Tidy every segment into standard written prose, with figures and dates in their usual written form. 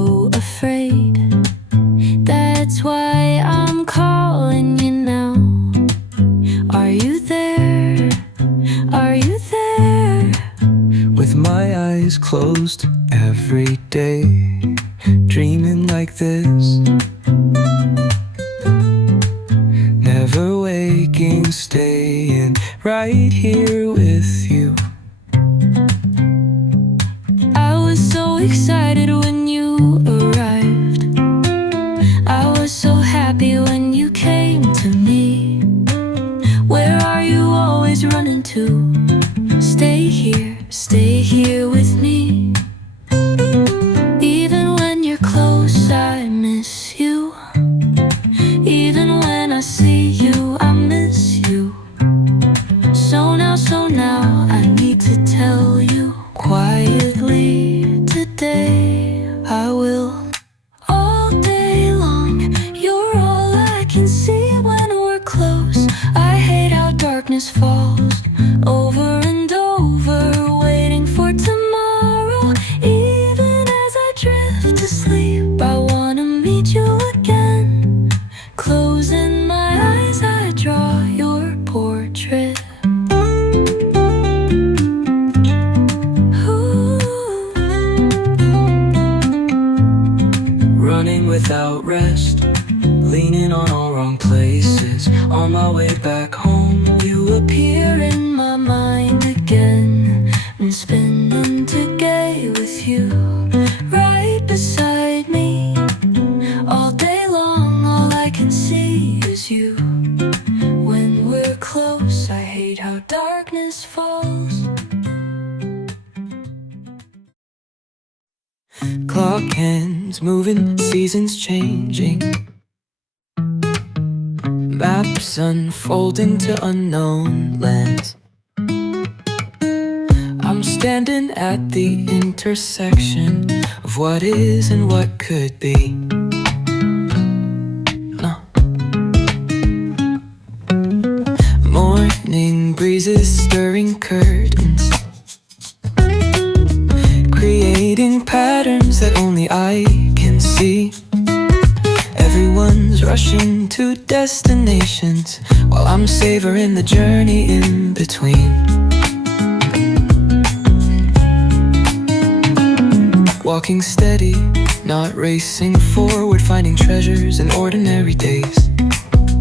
so afraid. That's why I'm calling you now. Are you there? Are you there? With my eyes closed every day, dreaming like this, never waking, staying right here with you. I was so excited when you arrived. I was so happy when you came to me. Where are you always running to? Stay here with me. Even when you're close, I miss you. Even when I see you, I miss you. So now, I need to tell you quietly today. I will. All day long, you're all I can see when we're close. I hate how darkness falls over and over, waiting for tomorrow. Even as I drift to sleep, I wanna meet you again. Closing my eyes, I draw your portrait. Running without rest, leaning on all wrong places. On my way back home, you appear In my mind again, and spinning today with you, right beside me. All day long, all I can see is you. When we're close, I hate how darkness falls. Clock hands moving, seasons changing, maps unfolding to unknown lands. I'm standing at the intersection of what is and what could be. No. Morning breezes stirring curtains, creating patterns that only I can see. Everyone's rushing to destinations while I'm savoring the journey in between. Walking steady, not racing forward, finding treasures in ordinary days.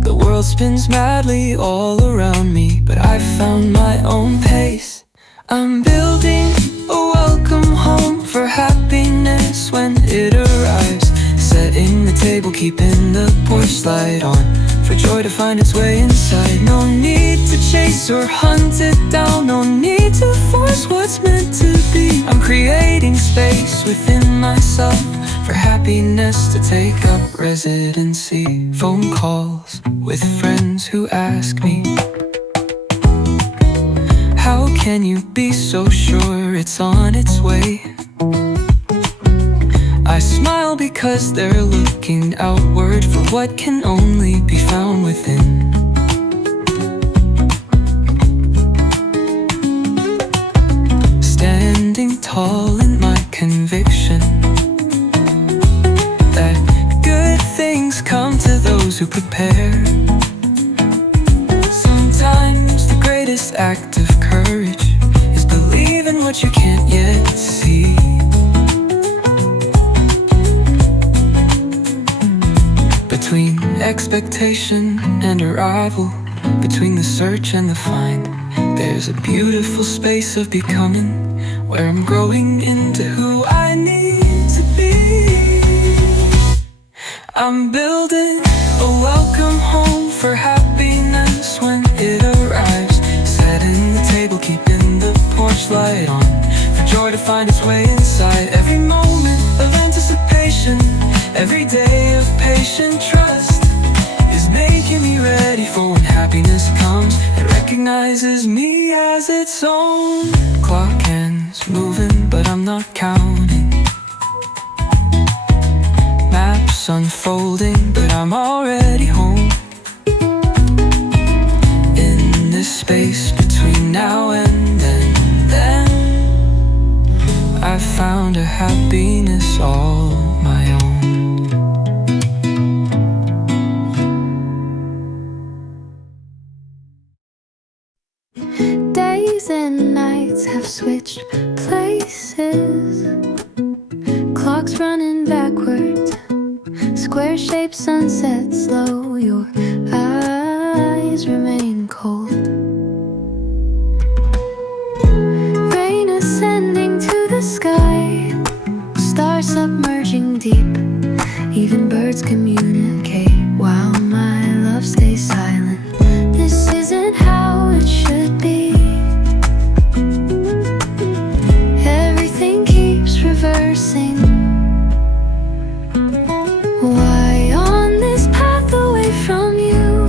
The world spins madly all around me, but I found my own pace. I'm building a welcome home for happiness when it arrives, setting the table, keeping the porch light on for joy to find its way inside. No need to chase or hunt it down, no need to force what's meant to be. I'm creating space within myself for happiness to take up residency. Phone calls with friends who ask me, how can you be so sure it's on its way? I smile because they're looking outward for what can only be found within. Standing tall in my conviction that good things come to those who prepare. Sometimes the greatest act of courage is believing what you can't yet see. Between expectation and arrival, between the search and the find, there's a beautiful space of becoming, where I'm growing into who I need to be. I'm building a welcome home for happiness when it arrives, setting the table, keeping the porch light on for joy to find its way inside. Every moment of anticipation, every day of patient trust is making me ready for when happiness comes and recognizes me as its own. Clock hands moving, but I'm not counting. Maps unfolding, but I'm already home. In this space between now and then, I've found a happiness all my star-shaped sunset slow. Your eyes remain cold. Rain ascending to the sky, stars submerging deep. Even birds communicate while my love stays silent. This isn't how it should be. Everything keeps reversing. Why on this path away from you,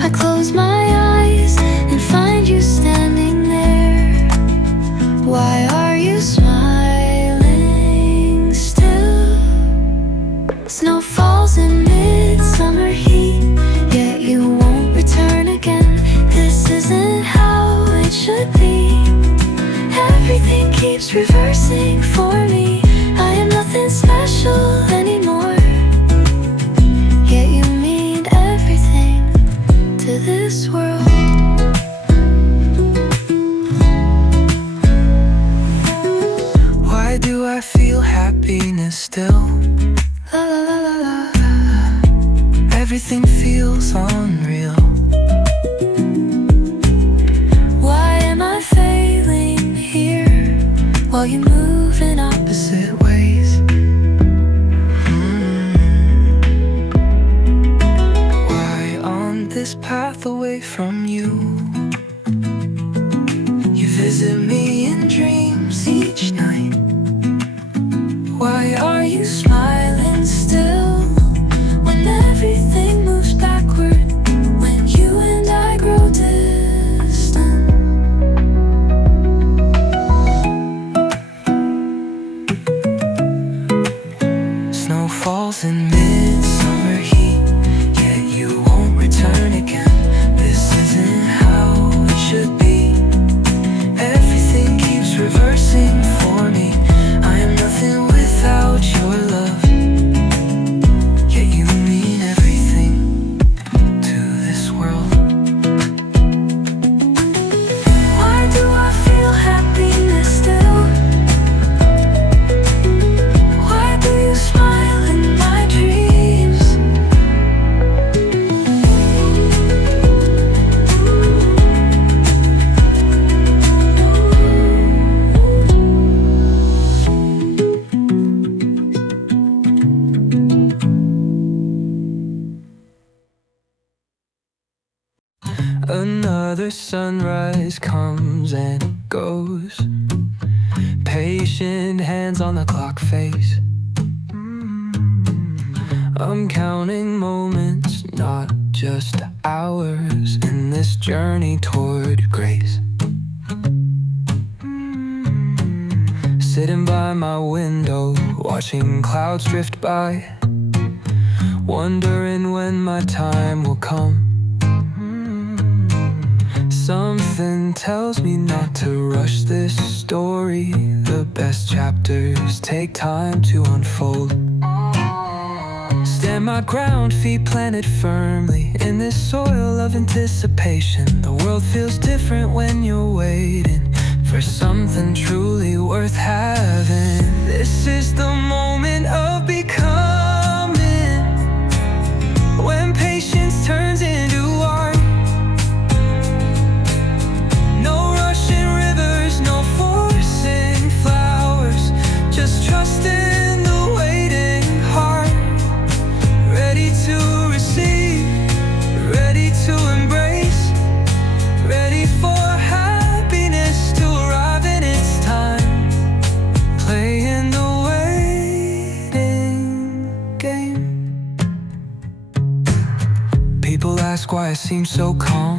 I close my eyes and find you standing there. Why are you smiling still? Snow falls in midsummer heat, yet you won't return again. This isn't how it should be. Everything keeps reversing for me. I am nothing special anymore, yet you mean everything to this world. Why do I feel happiness still? La la la la la. Everything feels unreal. Why am I failing here while you move in opposite ways? Why on this path away from you, you visit me in dreams each night? Why are you smiling still when everything moves backward, when you and I grow distant? Snow falls in midsummer heat, yet you won't return again. This isn't how it should be. Everything keeps reversing for me. I am nothing without your love, yet you mean everything to this world. Why do I feel happiness still? Why do you smile in my dreams? Another sunrise comes and goes. Patient hands on the clock face. I'm counting moments, not just hours, in this journey toward grace. Sitting by my window, watching clouds drift by, wondering when my time will come. Something tells me not to rush this story. The best chapters take time to unfold. Stand my ground, feet planted firmly in this soil of anticipation. The world feels different when you're waiting for something truly worth having. This is the moment of becoming, when patience turns into art. No rushing rivers, no forcing flowers, just trust in the waiting heart. Ready to receive, ready to embrace, ready for happiness to arrive in its time. Playing the waiting game. People ask why I seem so calm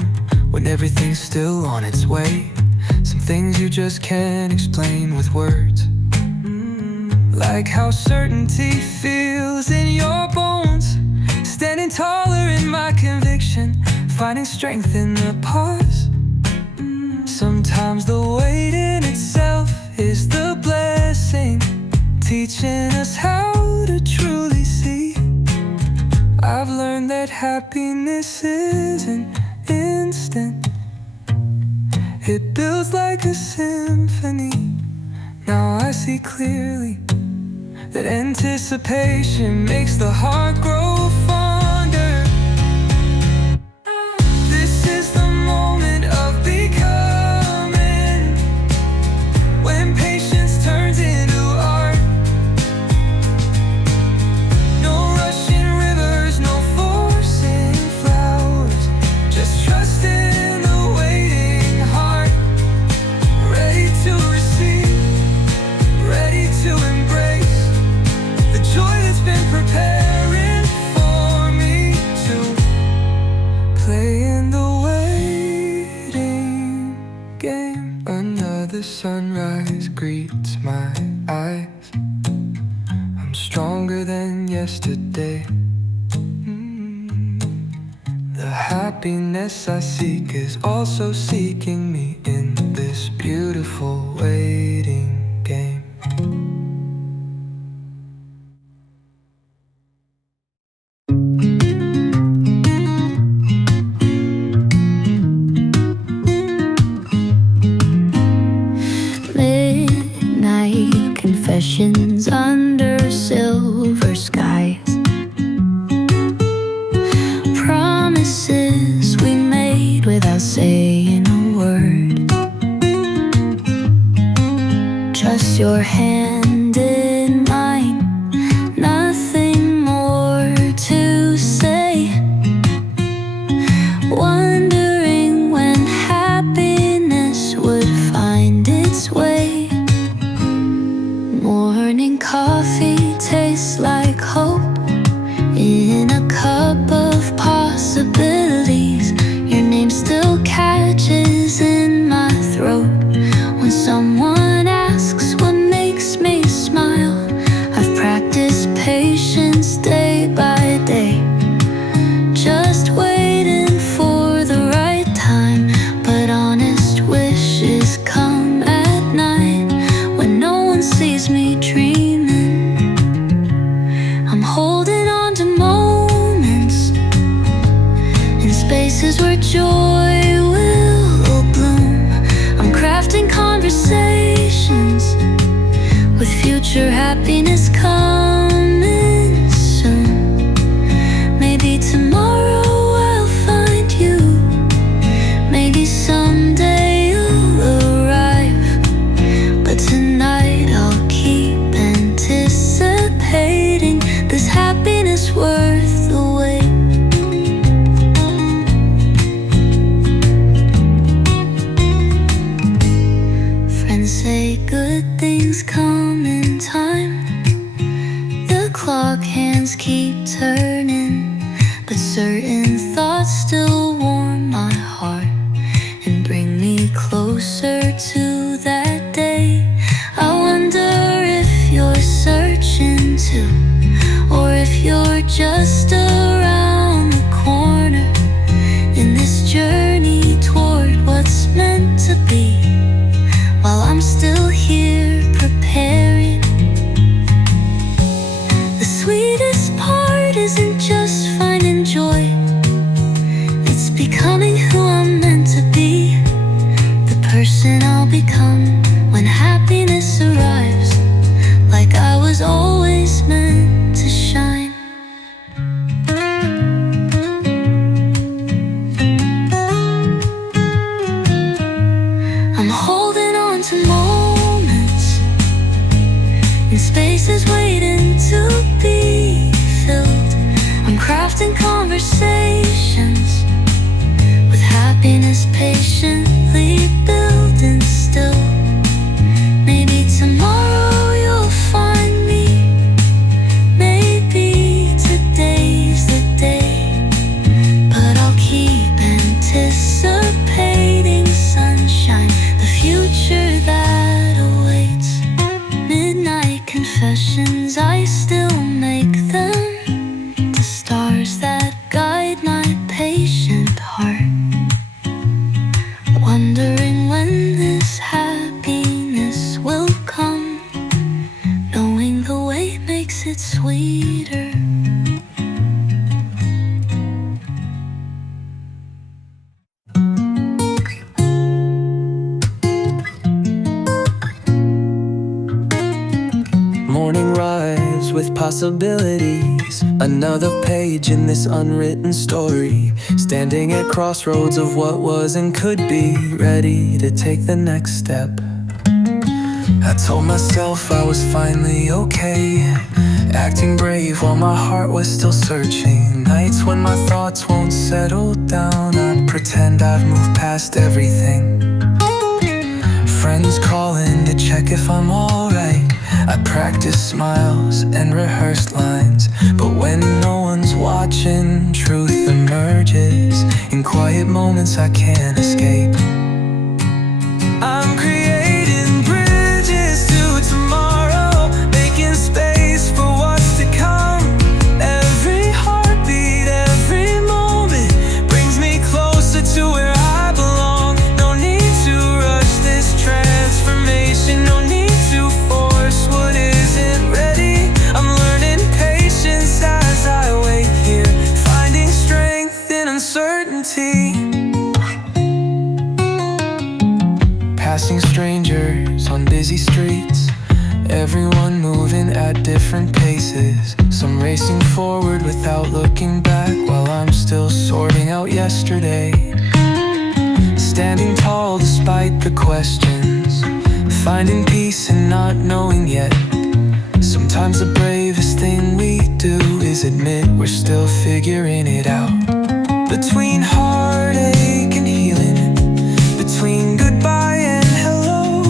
when everything's still on its way. Some things you just can't explain with words, like how certainty feels in your bones. Standing taller in my conviction, finding strength in the pause. Sometimes the wait in itself is the blessing, teaching us how to truly see. I've learned that happiness isn't instant. It builds like a symphony. Now I see clearly that anticipation makes the heart grow fonder. This is the moment of becoming, when patience turns into art. No rushing rivers, no forcing flowers, just trust in the waiting heart. Ready to receive, ready to embrace the joy that's been preparing for me to play in the waiting game. Another sunrise greets my eyes. I'm stronger than yesterday. The happiness I seek is also seeking me in this beautiful waiting game. Midnight confessions under silver skies. Promises we made without saying a word. Just your hand in mine, nothing more to say. Wondering when happiness would find its way. Morning coffee tastes like hope in a cup of possibilities. Your name still catches in my throat when someone asks what makes me smile. I've practiced patience day by day, just waiting for the right time. But honest wishes come at night when no one sees me dreaming. I'm holding on to moments in spaces where joy will bloom. I'm crafting conversations with future happiness coming soon. Maybe tomorrow I'll find you, maybe someday you'll arrive. But tonight I'll keep anticipating this happiness worth the wait. Friends say good things come in time. The clock hands keep turning, but certain thoughts still warm my heart and bring me closer to that day. I wonder if you're searching too, or if you're just around the corner in this journey toward what's meant to be. While I'm still here preparing, the sweetest part isn't just finding joy, it's becoming who I'm meant to be, the person I'll become when happiness arrives, like I was always meant to shine. I'm holding on to moments in spaces waiting to be filled. I'm crafting conversations with happiness patiently building still. Maybe tomorrow you'll find me, maybe today's the day. But I'll keep anticipating sunshine, the future that awaits. Midnight confessions, I still make them, the stars that guide my patient heart. Wondering when this happiness will come, knowing the wait makes it sweeter. Morning rise chapters with possibilities. Another page in this unwritten story, standing at crossroads of what was and could be, ready to take the next step. I told myself I was finally okay, acting brave while my heart was still searching. Nights when my thoughts won't settle down, I pretend I've moved past everything. Friends calling to check if I'm alright. I practice smiles and rehearsed lines, but when no one's watching, truth emerges. In quiet moments I can't escape. I'm creating bridges to tomorrow, making space for what's to come. Every heartbeat, every moment brings me closer to where I belong. No need to rush this transformation, no need to force what isn't ready. I'm learning patience as I wait here, finding strength in uncertainty. Passing strangers on busy streets, everyone moving at different paces. Some racing forward without looking back, while I'm still sorting out yesterday. Standing tall despite the questions, finding peace in not knowing yet. Sometimes the bravest thing we do is admit we're still figuring it out. Between heartache and healing, between goodbye and hello,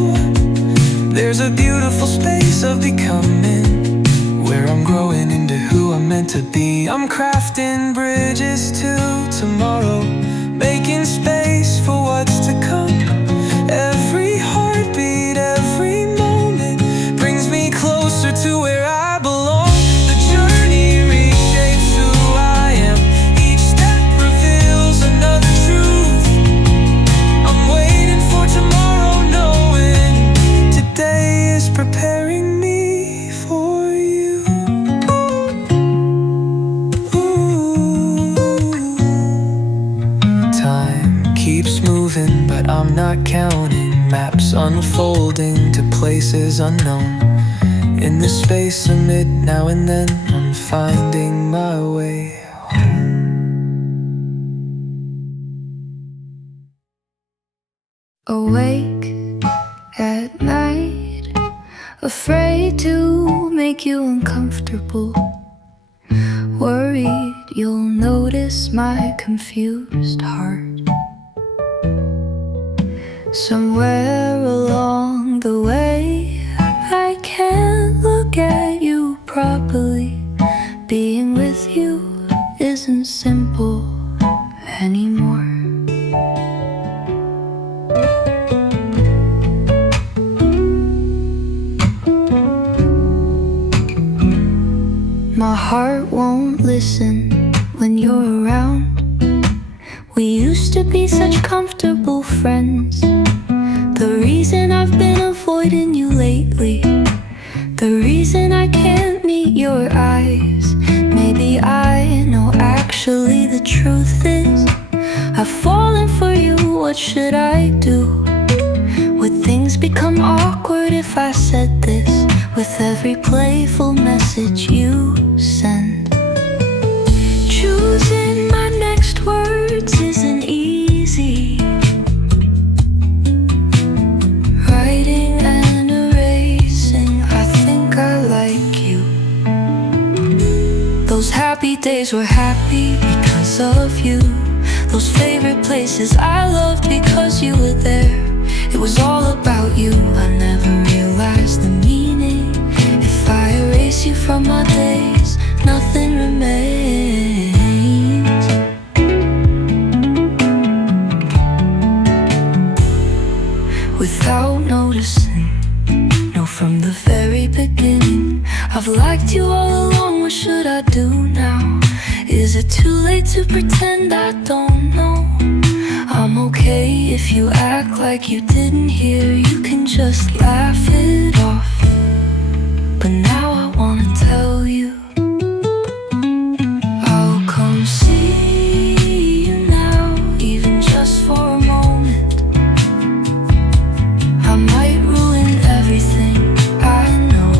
there's a beautiful space of becoming, where I'm growing into who I'm meant to be. I'm crafting bridges to tomorrow, making space for what's to come. Every heartbeat, every moment brings me closer to where I belong. The journey reshapes who I am, each step reveals another truth. I'm waiting for tomorrow, knowing today is preparing me for you. Ooh. Time keeps moving, but I'm not counting. Maps unfolding to places unknown. In the space amid now and then, I'm finding my way home. Awake at night, afraid to make you uncomfortable, worried you'll notice my confused heart. Somewhere along the way, I can't look at you properly. Being with you isn't simple anymore. My heart won't listen when you're around. We used to be such comfortable friends. The reason I've been avoiding you lately, the reason I can't meet your eyes. Maybe I know actually the truth is I've fallen for you, what should I do? Would things become awkward if I said this with every playful message you send? Choosing my next words isn't easy. Writing and erasing, I think I like you. Those happy days were happy because of you. Those favorite places I loved because you were there. It was all about you, I never realized the meaning. If I erase you from my days, nothing remains. Without noticing, no, from the very beginning, I've liked you all along, what should I do now? Is it too late to pretend I don't know? I'm okay if you act like you didn't hear. You can just laugh it off, but now I wanna tell you I'll come see you now, even just for a moment. I might ruin everything, I know,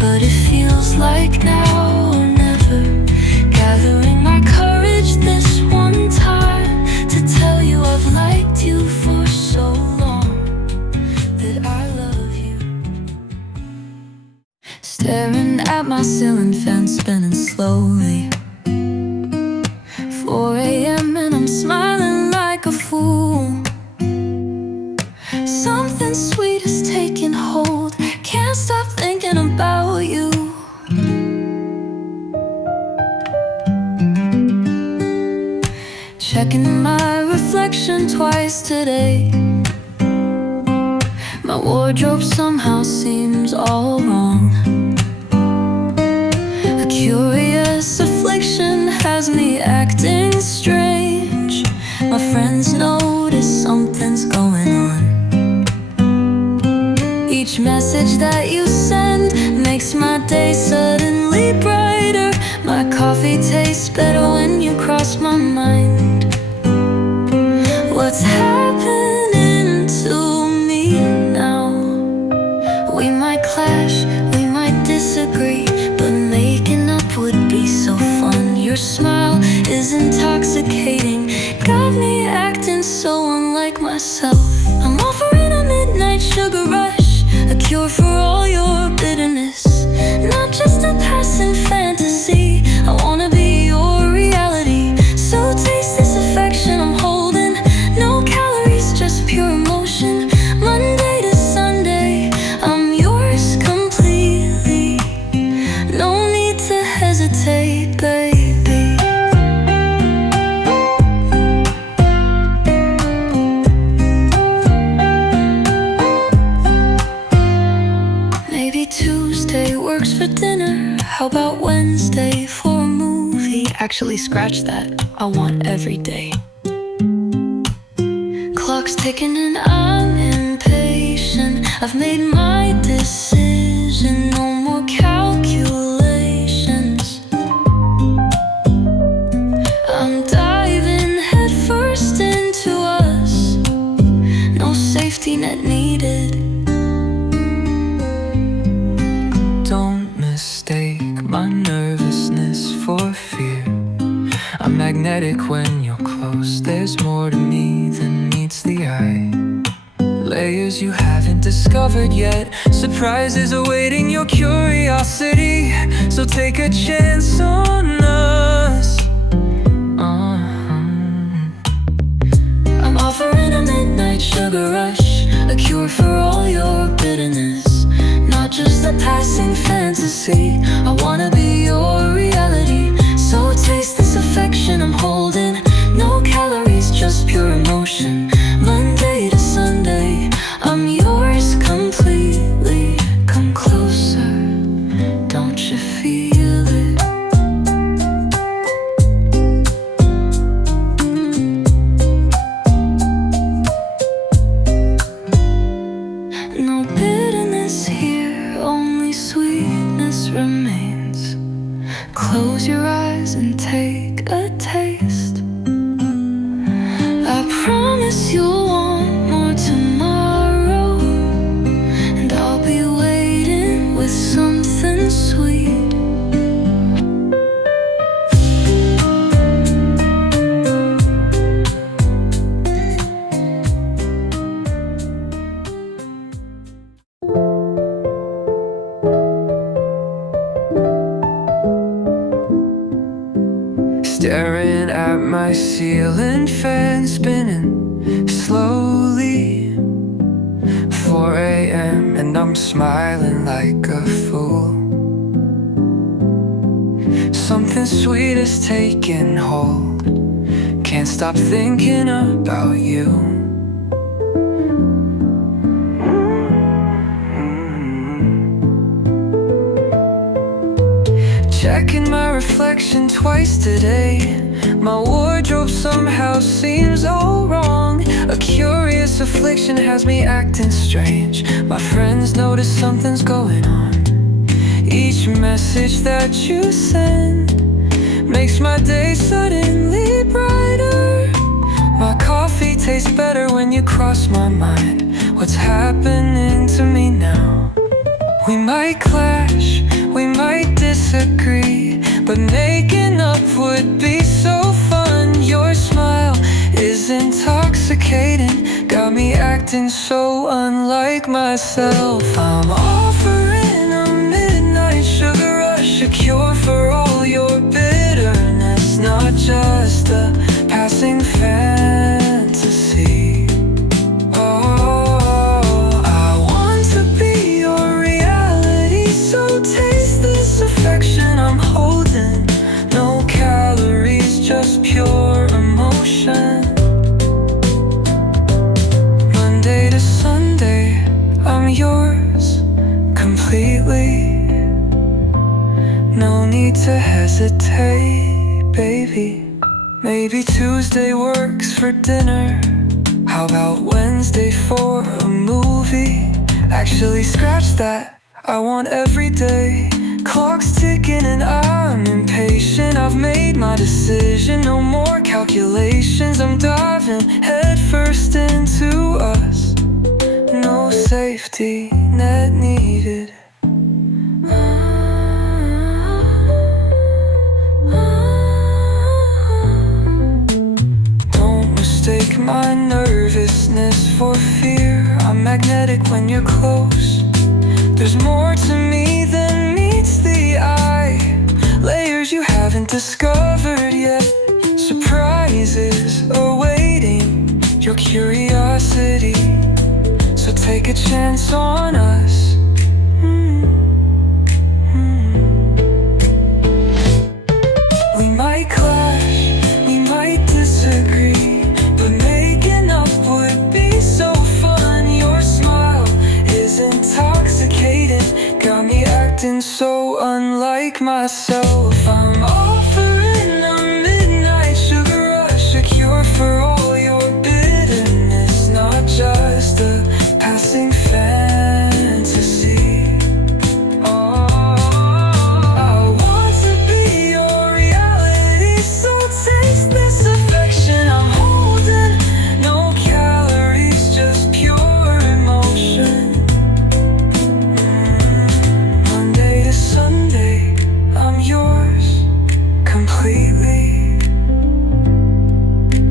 but it feels like now or never. Gathering my courage this one time to tell you I've liked you for so long, that I love you. Staring at my ceiling fan spinning slowly. 4 a.m. and I'm smiling like a fool. Something sweet is taking hold. Can't stop thinking about you. Checking my reflection twice today. My wardrobe somehow seems all wrong. A curious affliction has me acting strange. My friends notice something's going on. Each message that you send makes my day suddenly brighter. My coffee tastes better when you cross my mind. What's happening to me now? We might clash, we might disagree, but making up would be so fun. Your smile is intoxicating, got me acting so unlike myself. I'm offering a midnight sugar rush, a cure for all your bitterness. Not just a passing fantasy, I wanna be your reality. So taste this affection I'm holding. No calories, just pure emotion. Monday to Sunday, I'm yours completely. No need to hesitate, baby. Maybe Tuesday works for dinner. How about Wednesday for a movie? Actually, scratch that. I want every day. Clock's ticking and I'm impatient. I've made my decision. No more calculations. I'm diving headfirst into us. No safety net needed. Don't mistake my nervousness for fear. I'm magnetic when you're close. There's more to me than meets the eye. Layers you haven't discovered yet. Surprises awaiting your curiosity. So take a chance on us. I'm offering a midnight sugar rush, a cure for all your bitterness. Not just a passing fantasy, I wanna be your reality. So taste this affection I'm holding. No calories, just pure emotion. Monday to Sunday, I'm yours completely. Come closer, don't you feel it? No bitterness here, only sweetness remains. Close your eyes and take a taste. I promise you'll want more tomorrow, and I'll be waiting with something sweet. Staring at my ceiling fan spinning slowly. 4 a.m. and I'm smiling like a fool. Something sweet is taking hold. Can't stop thinking about you. Checking my reflection twice today. My wardrobe somehow seems all wrong. A curious affliction has me acting strange. My friends notice something's going on. Each message that you send makes my day suddenly brighter. My coffee tastes better when you cross my mind. What's happening to me now? We might clash, we might disagree, myself. I'm offering a midnight sugar rush, a cure for all your bitterness, not just a passing fantasy. Oh, I want to be your reality, so taste this affection I'm holding. No calories, just pure emotion. Monday to Sunday, I'm yours completely. No need to hesitate, baby. Maybe Tuesday works for dinner. How about Wednesday for a movie? Actually, scratch that, I want every day. Clock's ticking and I'm impatient. I've made my decision, no more calculations. I'm diving headfirst into us. No safety net needed. Don't mistake my nervousness for fear. I'm magnetic when you're close. There's more to me than meets the eye. Layers you haven't discovered yet. Surprises awaiting your curiosity. So take a chance on us. We might clash, we might disagree, but making up would be so fun. Your smile is intoxicating, got me acting so unlike myself. I'm offering a midnight sugar rush, a cure for all your bitterness, not just a passing fantasy. Oh, I want to be your reality, so taste this affection I'm holding. No calories, just pure emotion. Monday to Sunday, I'm yours completely.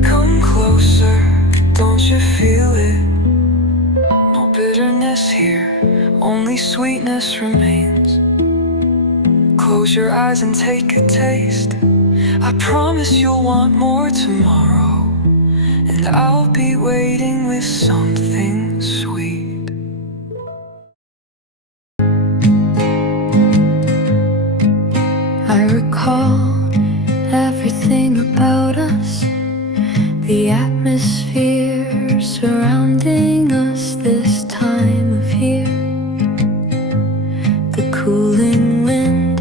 Come closer, don't you feel it? No bitterness here, only sweetness remains. Close your eyes and take a taste. I promise you'll want more tomorrow, and I'll be waiting with something sweet. I recall everything about us, the atmosphere surrounding us this time of year, the cooling wind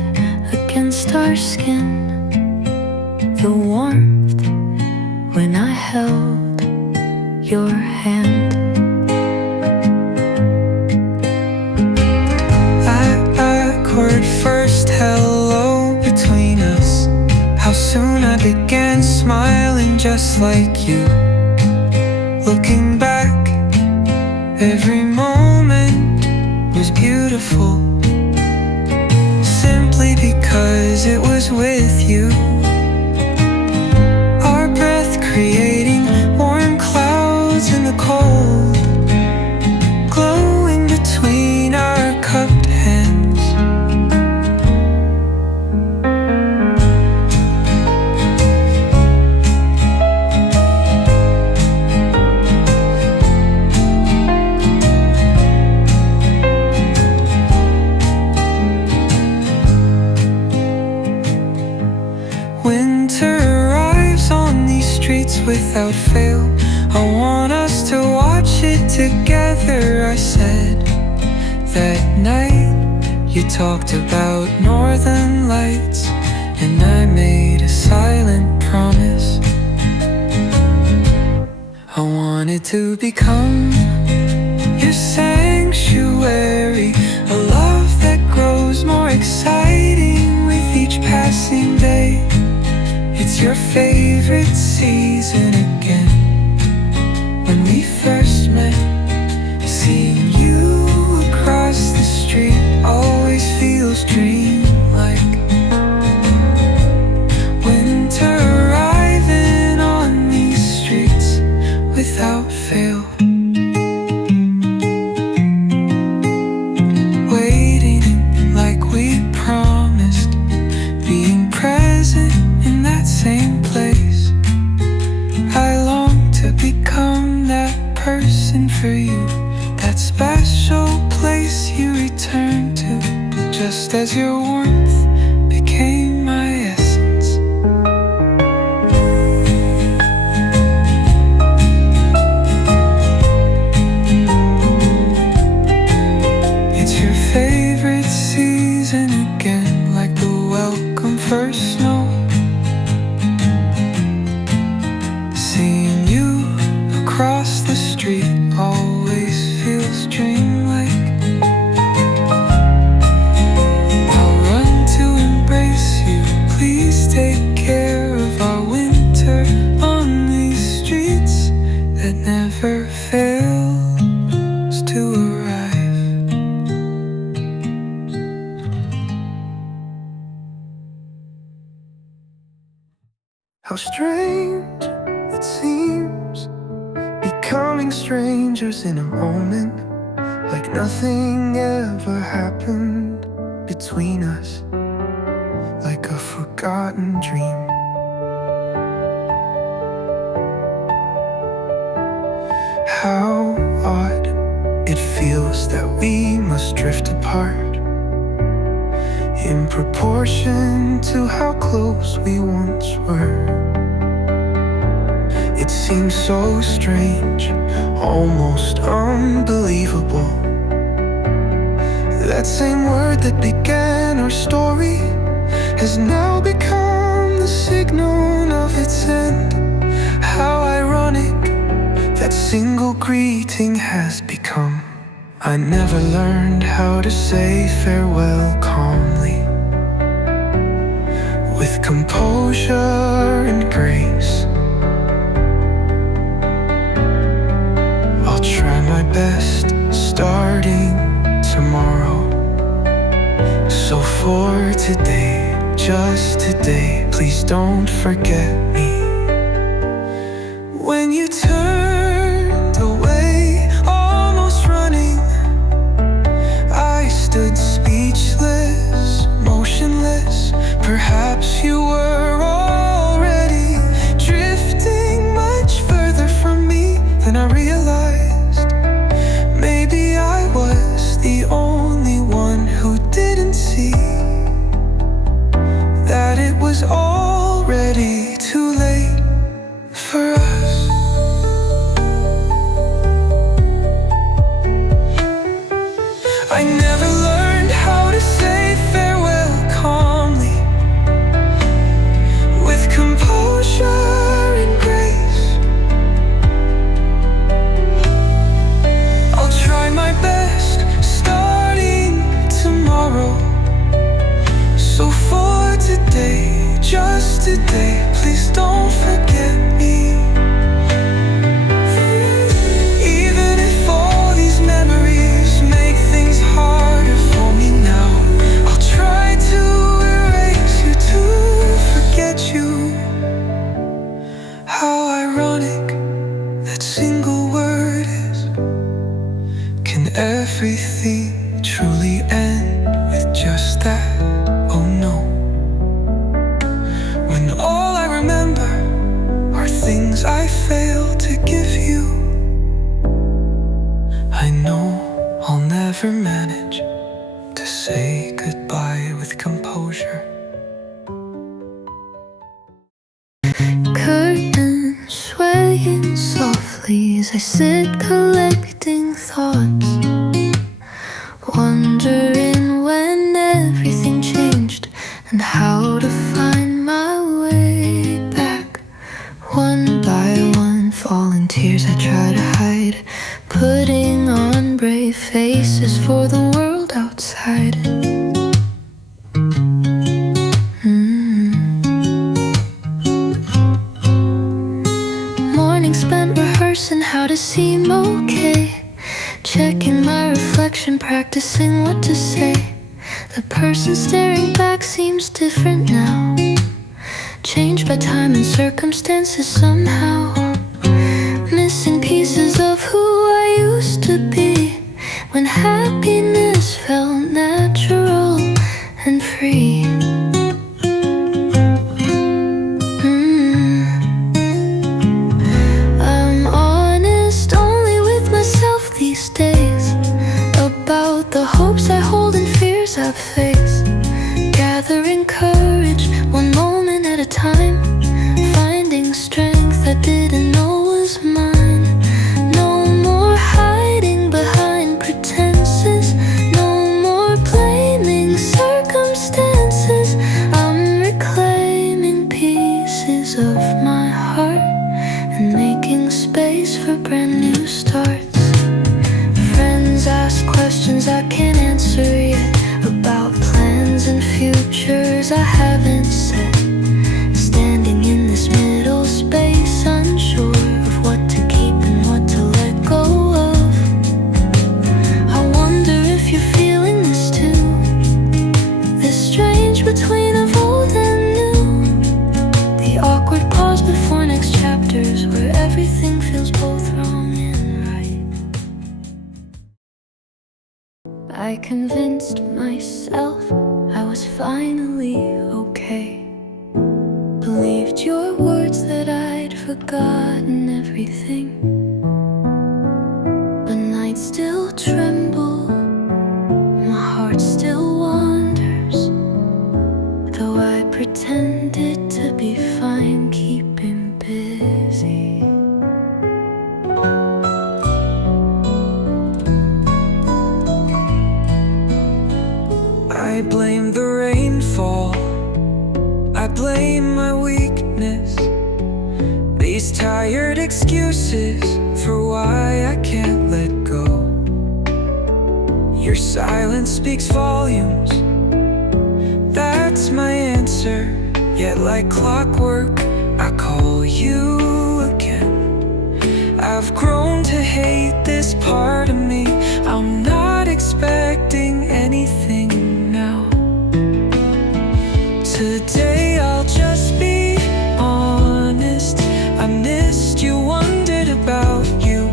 against our skin, the warmth when I held your hand. That awkward first hello between us, how soon I began smiling just like you. Looking back, every moment was beautiful, simply because it was with you. Our breath creating warm clouds in the cold, glowing between our cupped hands. Winter arrives on these streets without fail. I want us to watch it together, I said. That night you talked about northern lights, and I made a silent promise. I wanted to become your sanctuary, a love that grows more exciting with each passing day. It's your favorite season again. When we first met, seeing you across the street always feels dreamlike. Winter arriving on these streets without fail. How strange it seems, becoming strangers in a moment, like nothing ever happened between us, like a forgotten dream. How odd it feels that we must drift apart, in proportion to how close we once were. It seems so strange, almost unbelievable. That same word that began our story has now become the signal of its end. How ironic that single greeting has become. I never learned how to say farewell calmly, with composure and grace. I'll try my best starting tomorrow. So for today, just today, please don't forget me. When you turned away, almost running, I stood speechless, motionless. Perhaps you were already drifting much further from me than I realized. Maybe I was the only one who didn't see that it was already too late for us. I never learned how to say farewell calmly, with composure and grace. I'll try my best starting tomorrow. So for today, just today, please don't forget me. Even if all these memories make things harder for me now, I'll try to erase you, to forget you. How ironic that single word is. Can everything truly end with just that? Oh no. When all I remember are things I failed to give you, I know I'll never manage to say goodbye with composure. Curtains swaying softly as I sit collecting thoughts, wondering when everything changed and how to find my way back. One by one, falling tears I try to hide, putting on brave faces for the world outside. Morning spent rehearsing how to seem okay, checking my reflection, practicing what to say. The person staring back seems different now, changed by time and circumstances somehow. Missing pieces of who I used to be, when happiness felt natural and free. I'm honest only with myself these days, about the hopes I hold and fears I've faced. Gathering courage, one moment at a time, finding strength I didn't know was mine. No more hiding behind pretenses, no more blaming circumstances. I'm reclaiming pieces of my heart and making space for brand new starts. Friends ask questions I can't answer yet, about plans and futures I haven't set. Standing in this middle space, unsure of what to keep and what to let go of. I wonder if you're feeling this too, this strange between of old and new, the awkward part I convinced myself I was finally okay. Believed your words that I'd forgotten everything, but nights still tremble, my heart still wanders, though I pretended to be fine, keeping busy. I blame the rainfall, I blame my weakness, these tired excuses for why I can't let go. Your silence speaks volumes, that's my answer. Yet like clockwork, I call you again. I've grown to hate this part of me, I'm not expecting anything now. Today I'll just be honest, I missed you, wondered about you.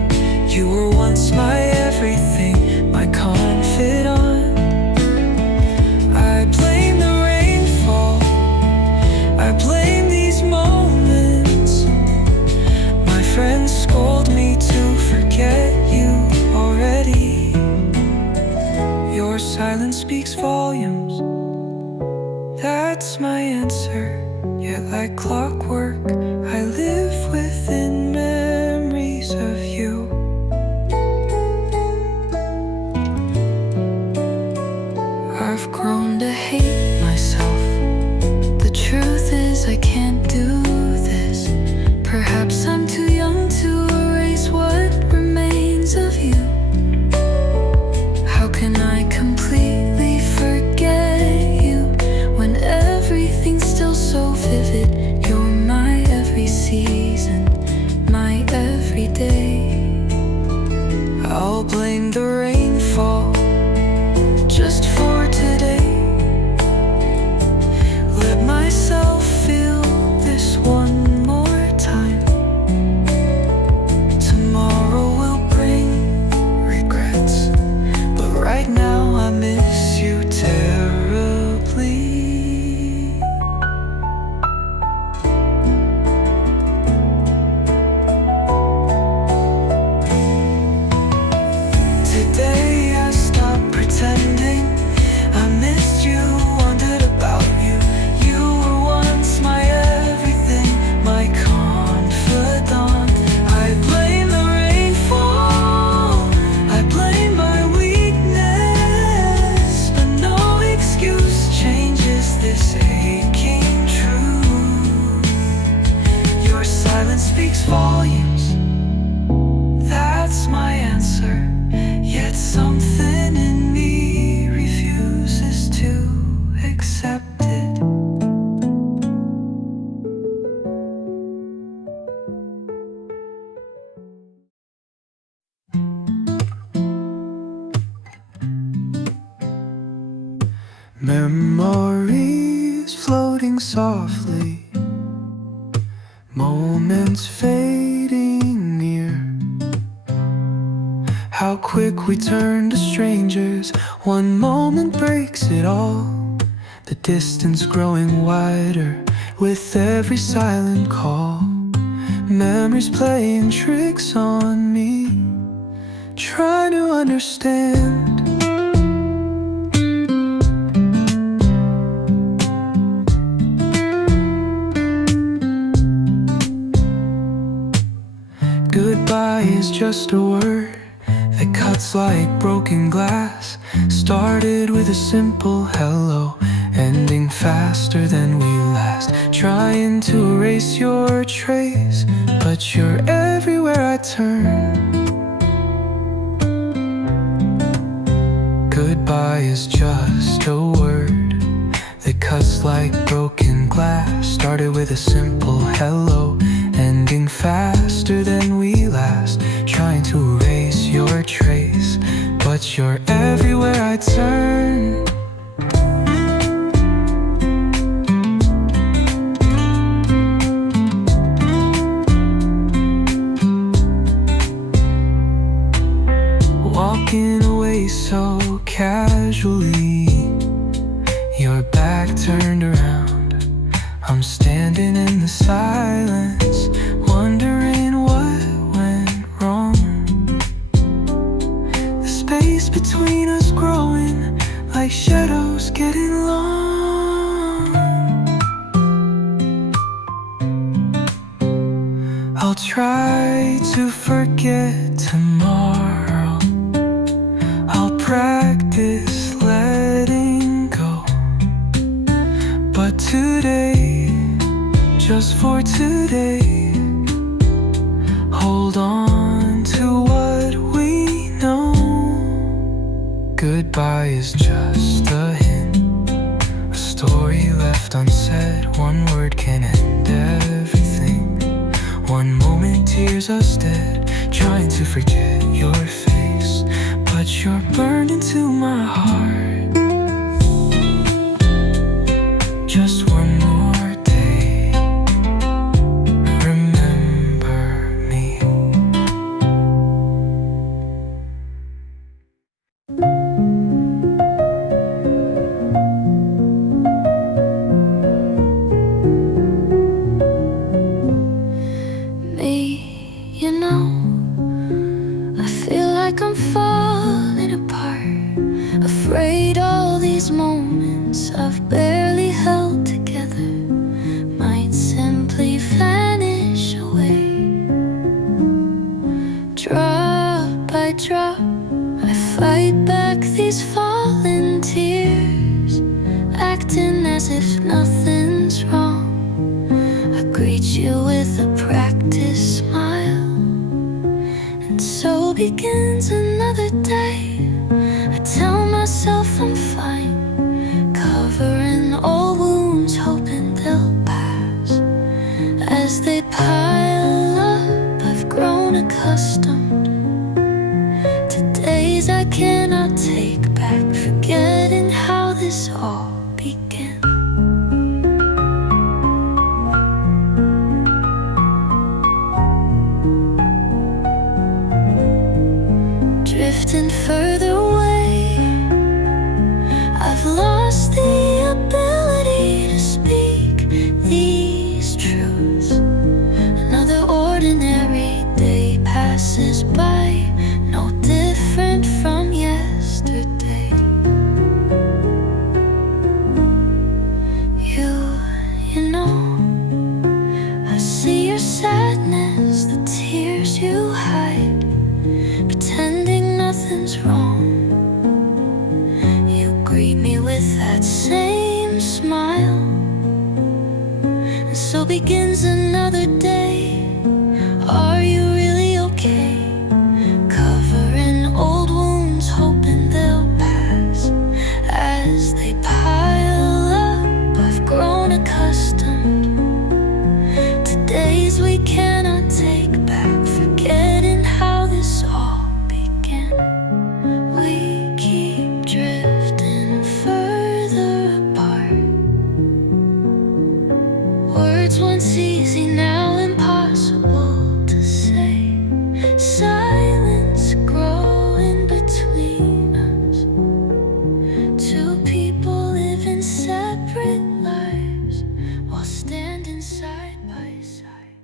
You were once my everything, my confidant. I blame the rainfall, I blame these moments. My friends scold me to forget you already. Your silence speaks volumes, that's my answer. Yet like clockwork, I live within memories of you. I've grown to hate myself. The truth is I can't do this. Perhaps I'm too young to erase what remains of you. How can I completely forget you when everything's still so vivid? You're my every season, my every day. I'll blame the rainfall just for today. Let myself feel this one more time. Tomorrow will bring regrets, but right now I miss you terribly. Today I stopped pretending I missed you, wondered about you. You were once my everything, my confidant. I blame the rainfall, I blame my weakness, but no excuse changes this aching truth. Your silence speaks volumes, that's my answer. Yet something in me refuses to accept it. Memories floating softly, moments fading near. How quick we turn to strangers, one moment breaks it all. The distance growing wider with every silent call. Memories playing tricks on me, trying to understand. Goodbye is just a word that cuts like broken glass. Started with a simple hello, ending faster than we last. Trying to erase your trace, but you're everywhere I turn. Goodbye is just a word that cuts like broken glass. Started with a simple hello, ending faster than we last. Trying to erase your trace, but you're everywhere I turn. Walking away so casual, try to forget tomorrow. I'll practice letting go. But today, just for today, hold on to what we know. Goodbye is just a hint, a story left unsaid. One word can end everything. One moment tears us dead, trying to forget your face, but you're burned into my heart. Just one more day, remember me. You know, I feel like I'm falling apart, afraid all these moments I've barely held together might simply vanish away. Drop by drop, I fight back these fallen tears, acting as if nothing's wrong. I greet you with a practice smile, and so begins another day. I tell myself I'm fine, covering all wounds, hoping they'll pass. As they pile up, I've grown accustomed to days I cannot take back, forgetting how this all began. Drifting further away, I've lost the ability to speak these truths. Another ordinary day passes by, no different from yesterday. You know, I see your sadness, the tears you hide, pretending nothing's wrong. You greet me with that same smile, and so begins another day. Are you really okay? Covering old wounds, hoping they'll pass. As they pile up, I've grown accustomed to days we cannot take back, forgetting how this all began. We keep drifting further apart. Words once easy, now impossible to say. Silence growing between us. Two people living separate lives while standing side by side.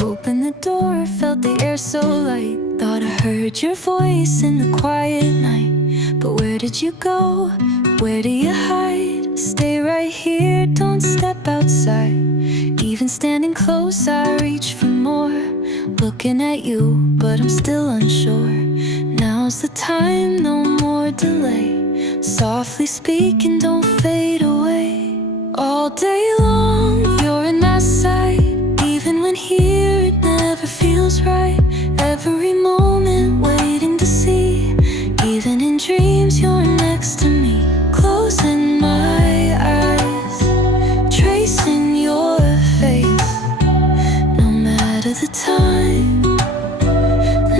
Opened the door, felt the air so light. Thought I heard your voice in the quiet night. But where did you go? Where do you hide? Stay right here, don't step outside. Even standing close, I reach for more. Looking at you, but I'm still unsure. Now's the time, no more delay. Softly speaking, don't fade away. All day long, you're in my sight. Even when here, it never feels right. Every moment waiting to see. Even in dreams, you're next to me. Closing my eyes, tracing your face. No matter the time,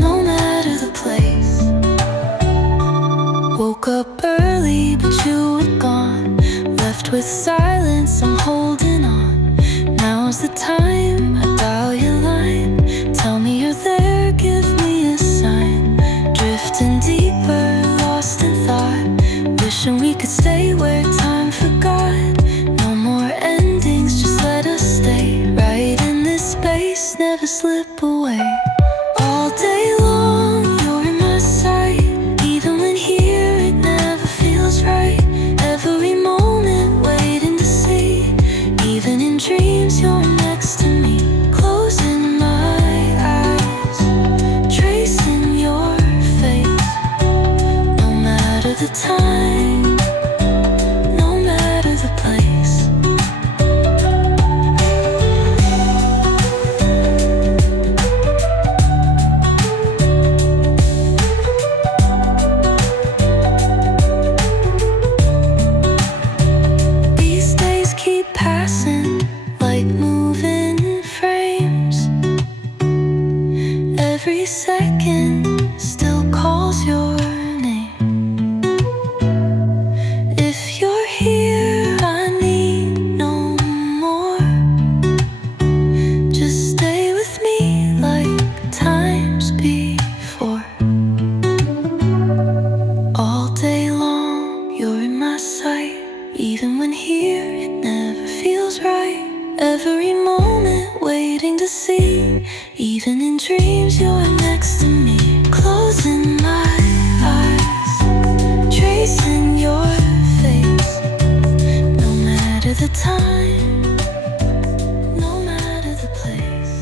no matter the place. Woke up early, but you were gone. Left with silence, I'm holding on. Now's the time, I dial your line. Tell me you're there, give me a sign. Drifting deeper, lost in thought. Wishing we could stay where time forgot. No more endings, just let us stay right in this space, never slip away. All day long, you're in my sight. Even when here, it never feels right. Every moment waiting to see. Even in dreams, you're next to me. Closing moment here, it never feels right. Every moment waiting to see. Even in dreams you're next to me. Closing my eyes, tracing your face. No matter the time, no matter the place.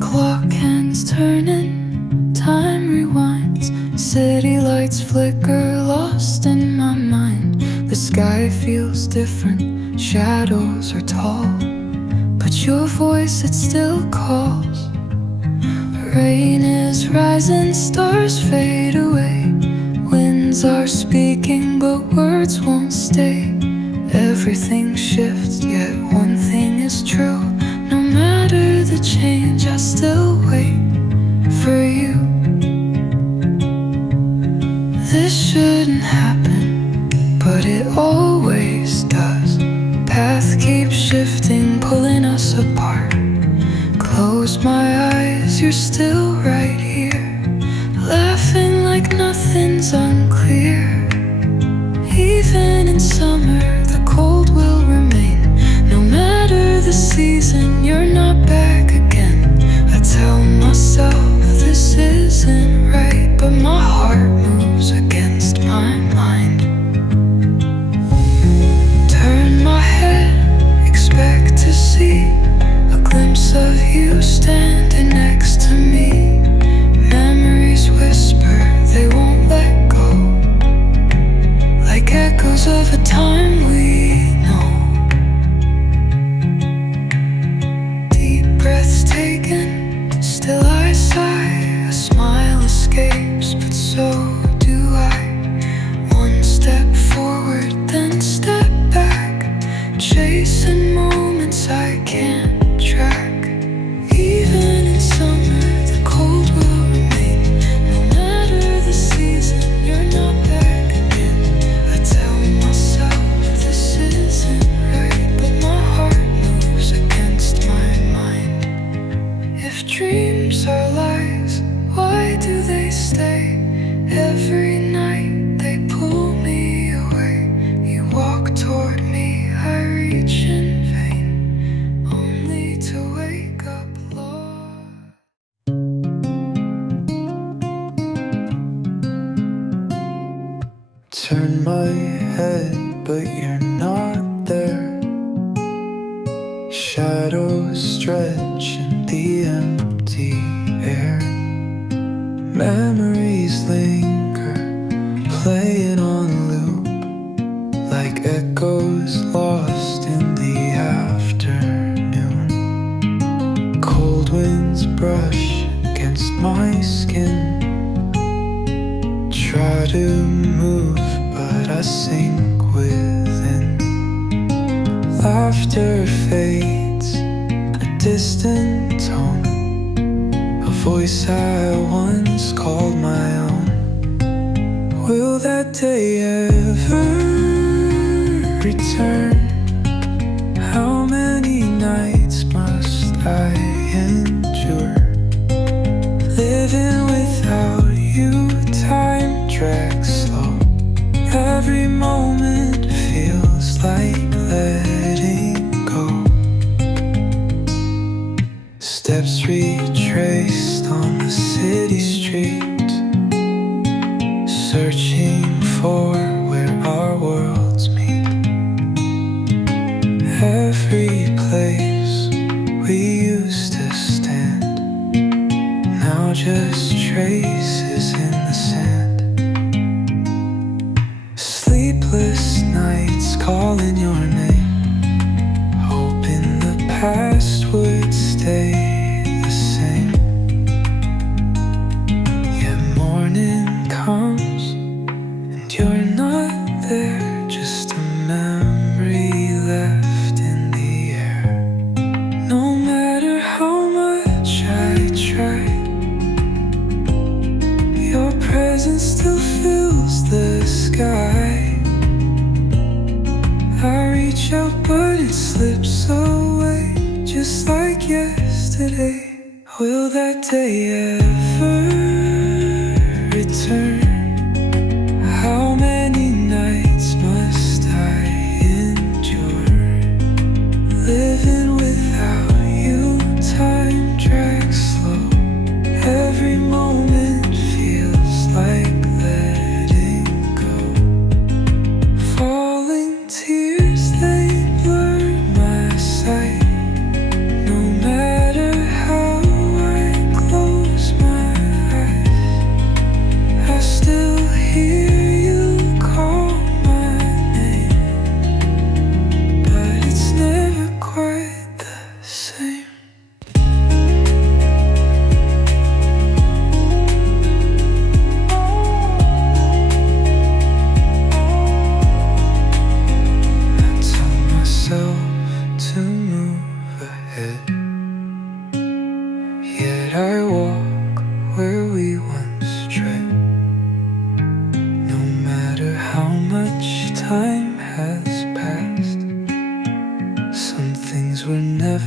Clock hands turning, time rewinds. City lights flicker, lost in my mind. The sky feels different, shadows are tall, but your voice, it still calls. Rain is rising, stars fade away. Winds are speaking, but words won't stay. Everything shifts, yet one thing is true. No matter the change, I still wait for you. This shouldn't happen, but it always does. Path keeps shifting, pulling us apart. Close my eyes, you're still right here, laughing like nothing's unclear. Even in summer, the cold will remain. No matter the season, you're not back again. I tell myself this isn't right, but my heart moves against my mind. Turn my head, expect to see a glimpse of you standing next to me. Memories whisper, they won't let go, like echoes of a time we know. Deep breaths taken, still I sigh. A smile escapes, but so do I. One step forward, then step back, chasing moments I can't track. Even in summer, the cold will remain. No matter the season, you're not back again. I tell myself this isn't right, but my heart moves against my mind. If dreams are lies, why do they stay? Every night they pull me away. You walk toward me, I reach in vain, only to wake up lost. Turn my head, but you're not there. Shadows stretch in the empty air. Memories linger, playing on loop, like echoes lost in the afternoon. Cold winds brush against my skin. Try to move, but I sink within. Laughter fades, a distant tone, a voice I once called my own. Will that day ever return? How many nights must I endure? Living without you, time drags slow. Every moment feels like letting go. Steps retraced on the city street, searching for where our worlds meet. Every place we used to stand, now just traces in the sand. Sleepless nights calling your name, hoping the past would stay the same. Yet morning comes and you're not there, just a memory left in the air. No matter how much I try, your presence still fills the sky. I reach out but it slips away, just like yesterday. Will that day ever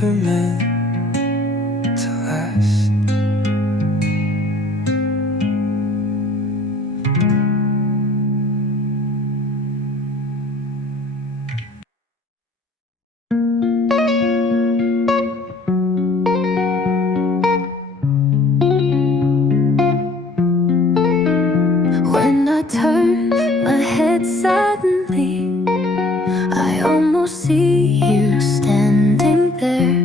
never meant to last. When I turn my head suddenly, I almost see you standing there.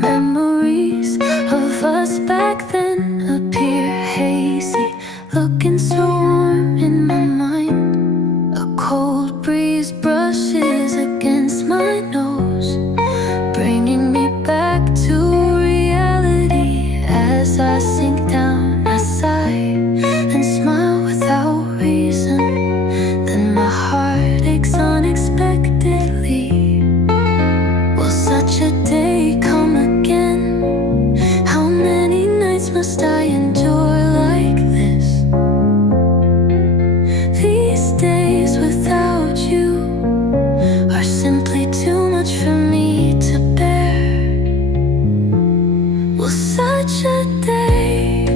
Memories of us back then appear hazy, looking so warm in my mind. A cold breeze brushes against my nose, bringing me back to reality. As I sink down, I sigh and smile without reason. Then my heart aches unexpectedly. Will such a day come again? How many nights must I endure like this? These days without you are simply too much for me to bear. Will such a day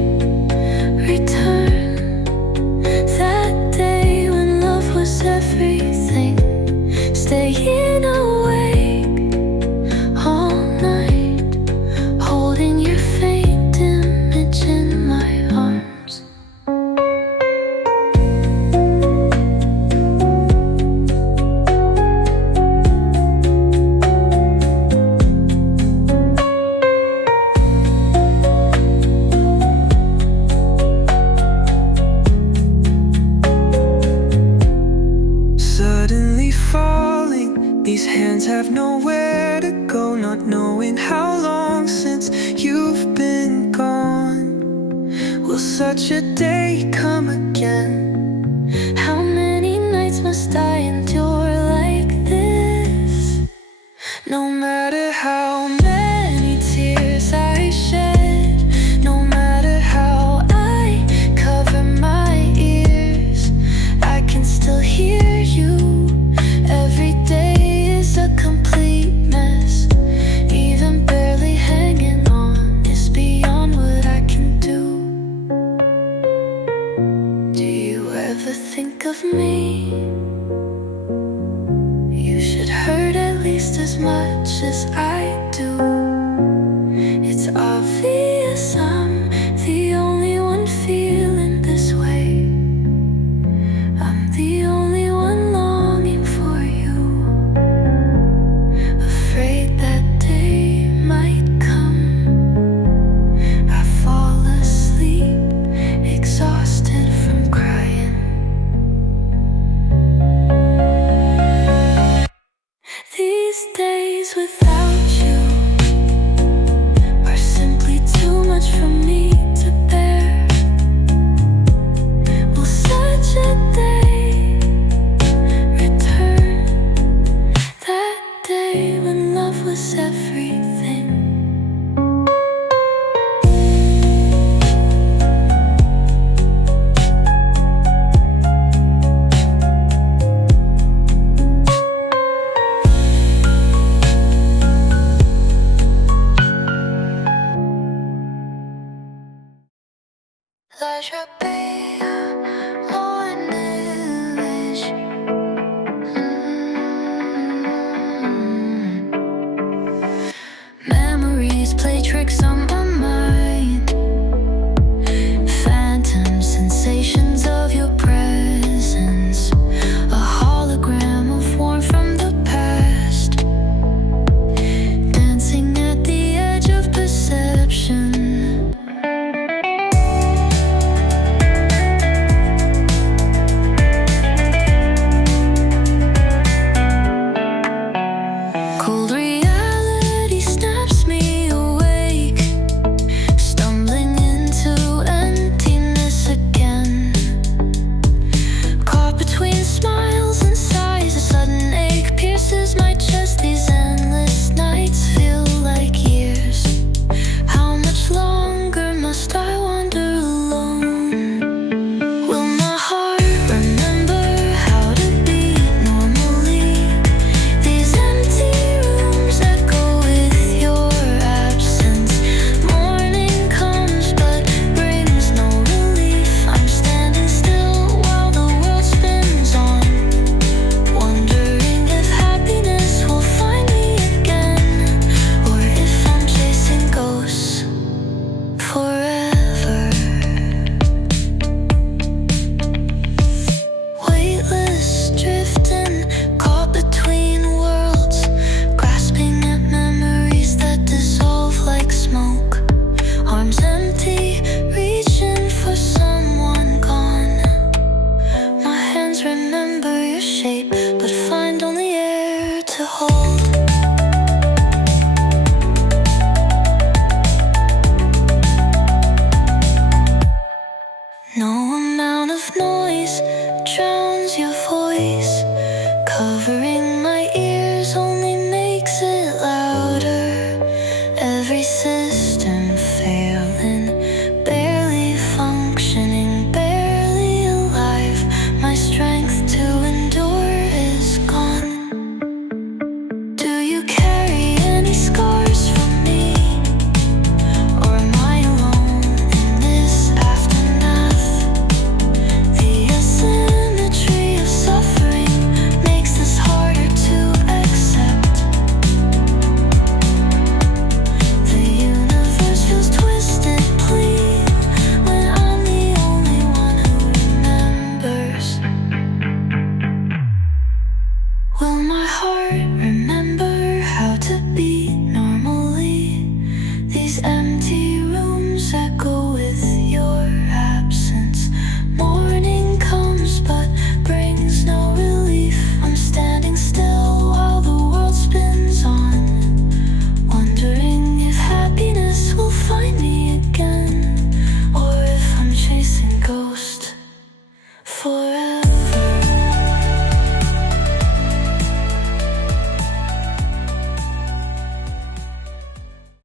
return? That day when love was everything, staying awake all night, holding your faint image in my arms. Suddenly falling, these hands have nowhere to go, not knowing how long since you've been gone. Will such a day come again? How many nights must I endure like this? No matter how many tears I shed, no matter how I cover my ears, I can still hear you. Every day is a complete mess. Even barely hanging on is beyond what I can do. Do you ever think of me? You should hurt at least as much as I do. It's obvious I'm the only one feeling this way. I'm the only one longing for you, afraid that day might come. I fall asleep, exhausted from crying. These days without you are simply too much for me to bear. Will such a day return? That day when love was everything. Là je paye mon image. Memories play tricks on my mind. Phantom sensations of your presence, a hologram of warmth from the past, dancing at the edge of perception. No amount of noise drowns your voice. Covering my ears only makes it louder. Every system failing, barely functioning, barely alive. My strength to endure is gone. Do you carry any scars from me? Or am I alone in this aftermath? The asymmetry of suffering makes this harder to accept. The universe feels twisted, clean, when I'm the only one who remembers. Will my heart remember how to beat normally? These empty rooms echo